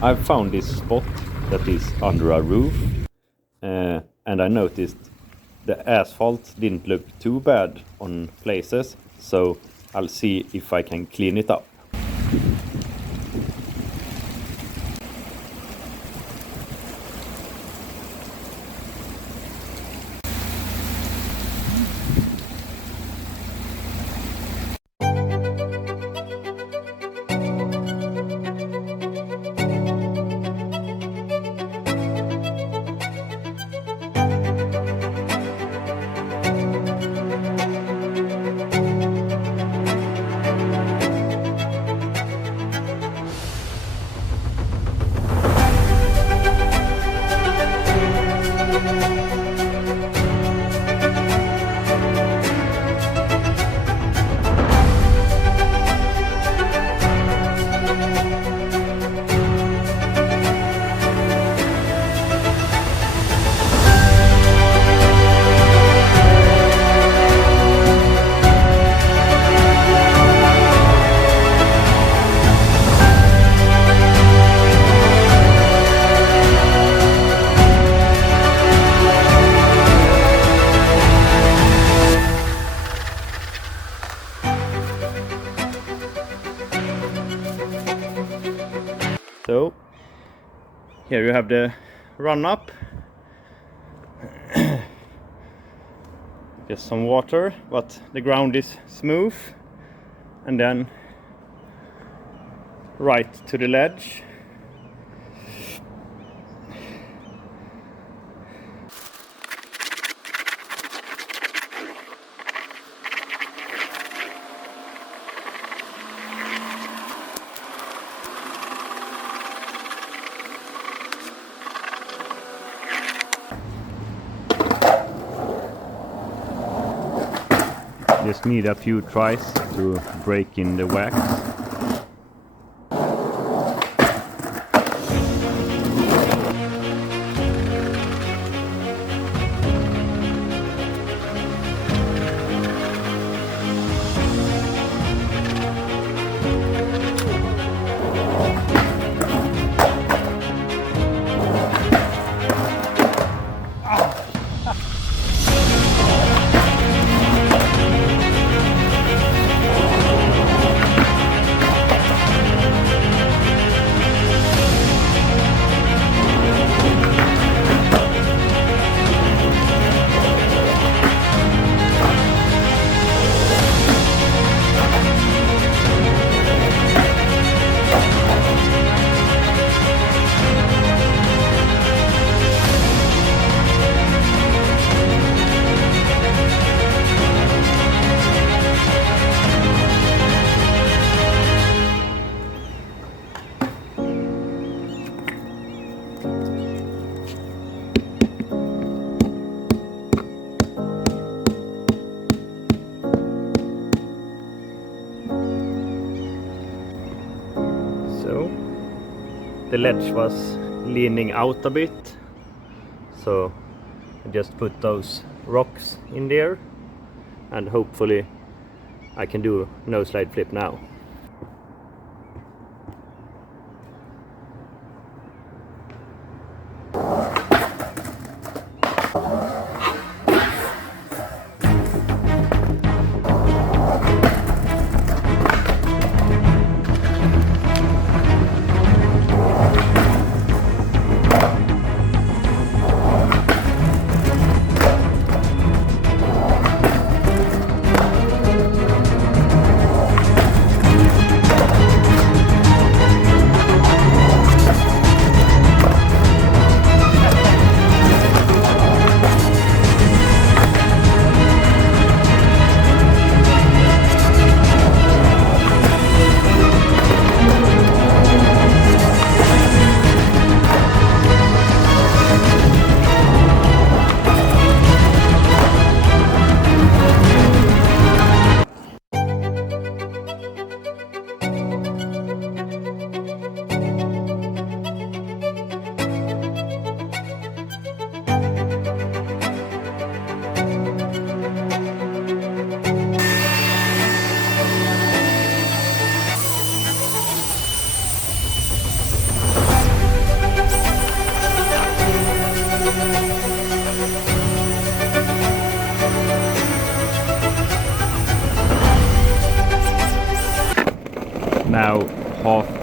I've found this spot that is under a roof, and I noticed the asphalt didn't look too bad on places, so I'll see if I can clean it up. So here you have the run up. Just some water, but the ground is smooth, and then right to the ledge. Just need a few tries to break in the wax. So the ledge was leaning out a bit, so I just put those rocks in there, and hopefully I can do a no slide flip now.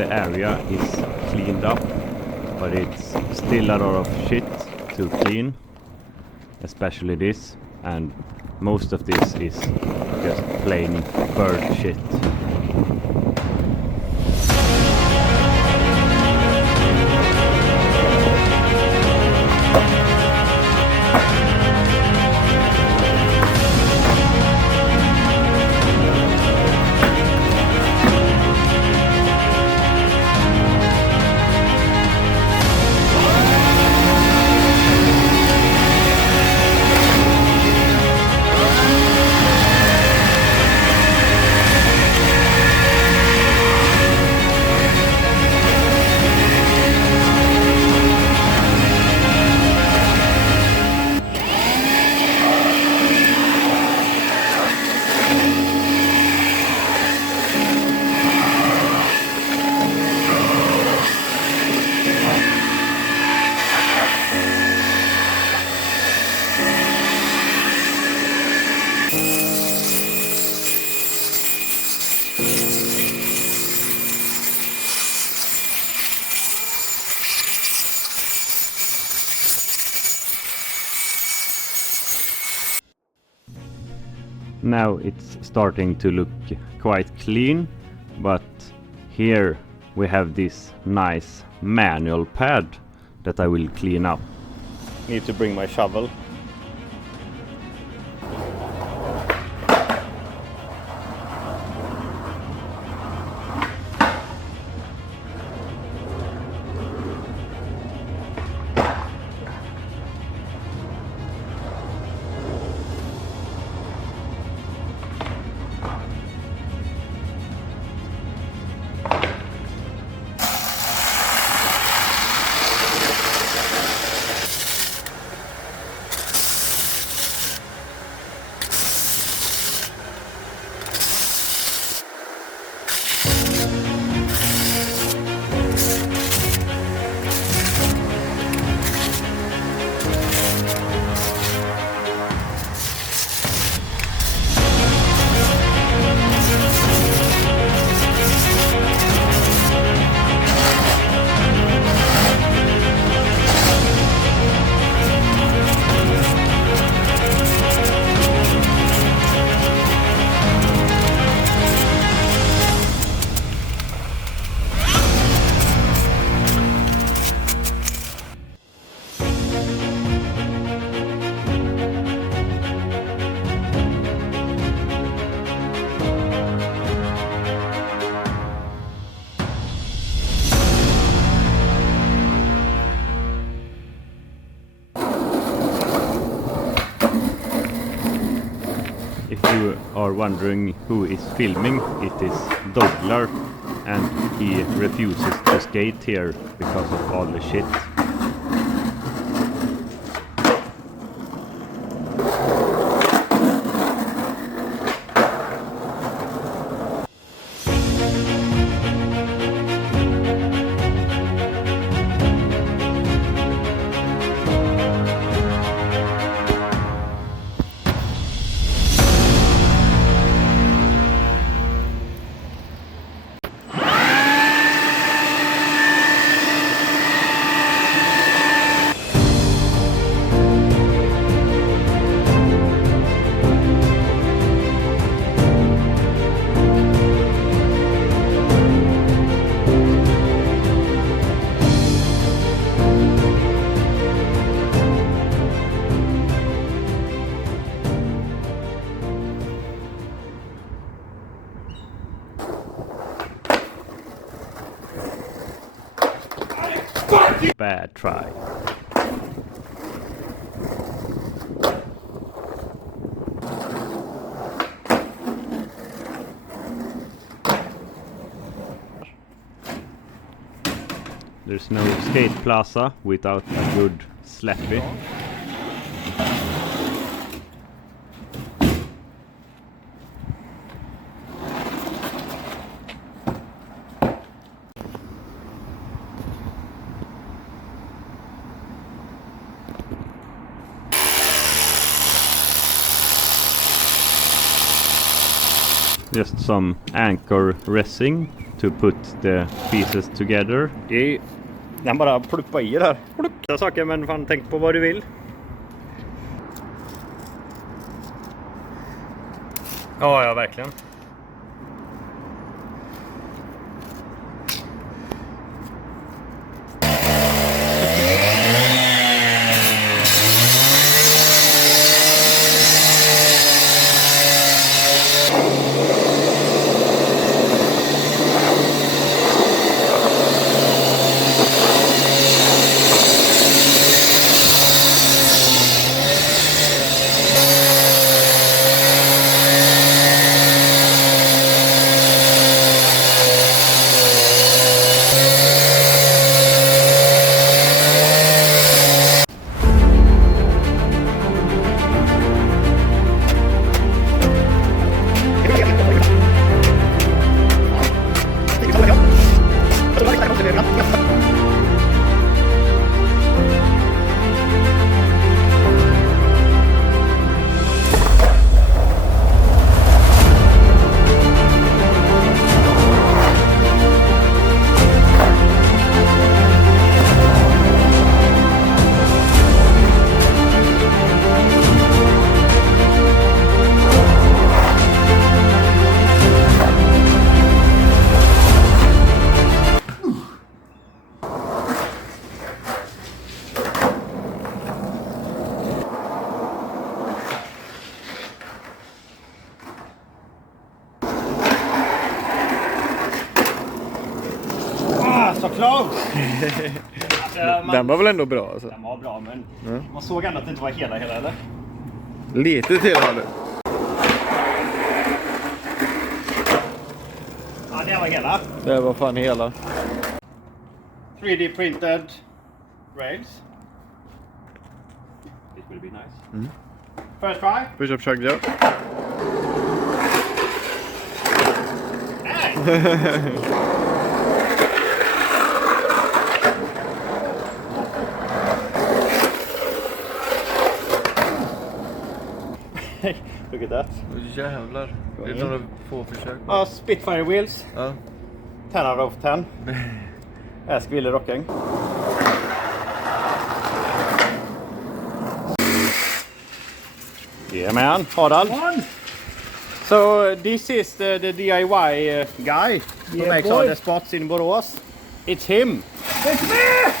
the area is cleaned up, but it's still a lot of shit to clean, especially this, and most of this is just plain bird shit. Now it's starting to look quite clean, but here we have this nice manual pad that I will clean up. Need to bring my shovel. If you are wondering who is filming, it is Douglar, and he refuses to skate here because of all the shit. Bad try. There's no skate plaza without a good slappy. Just some anchor resin to put the pieces together. Den bara pluppar i där. Pluppa saker, men fan, tänk på vad du vill. Ja, verkligen. Så close! Den var väl ändå bra alltså. Den var bra, men man såg ändå att det inte var hela eller? Lite till har du. Ja, det var hela. Det var fan hela. 3D printed rails. It will be nice. First try. Första försök, ja. Look at that. Jävlar. Det är några få försök. Ja, Spitfire wheels. Ja. 10 out of 10. Ask Wille rocking. Yeah man, Harald. So this is the DIY guy who makes all the spots in Borås. It's him. It's me!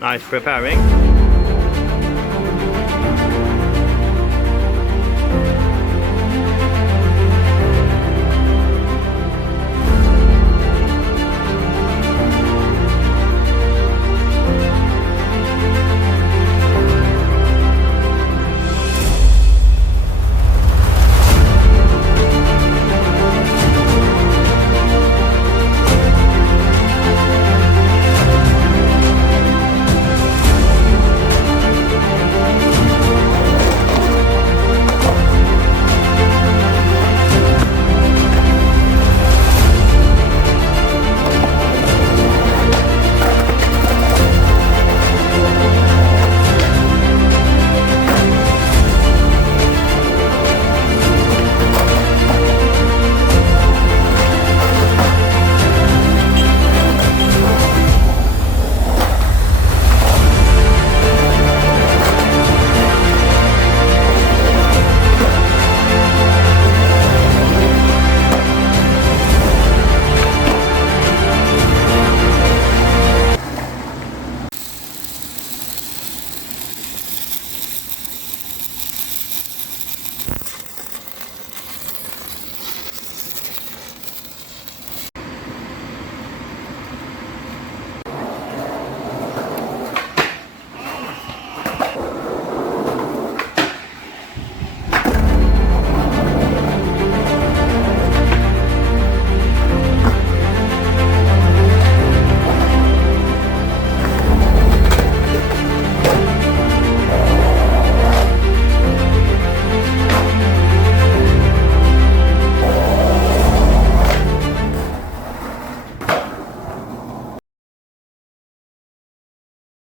Nice preparing.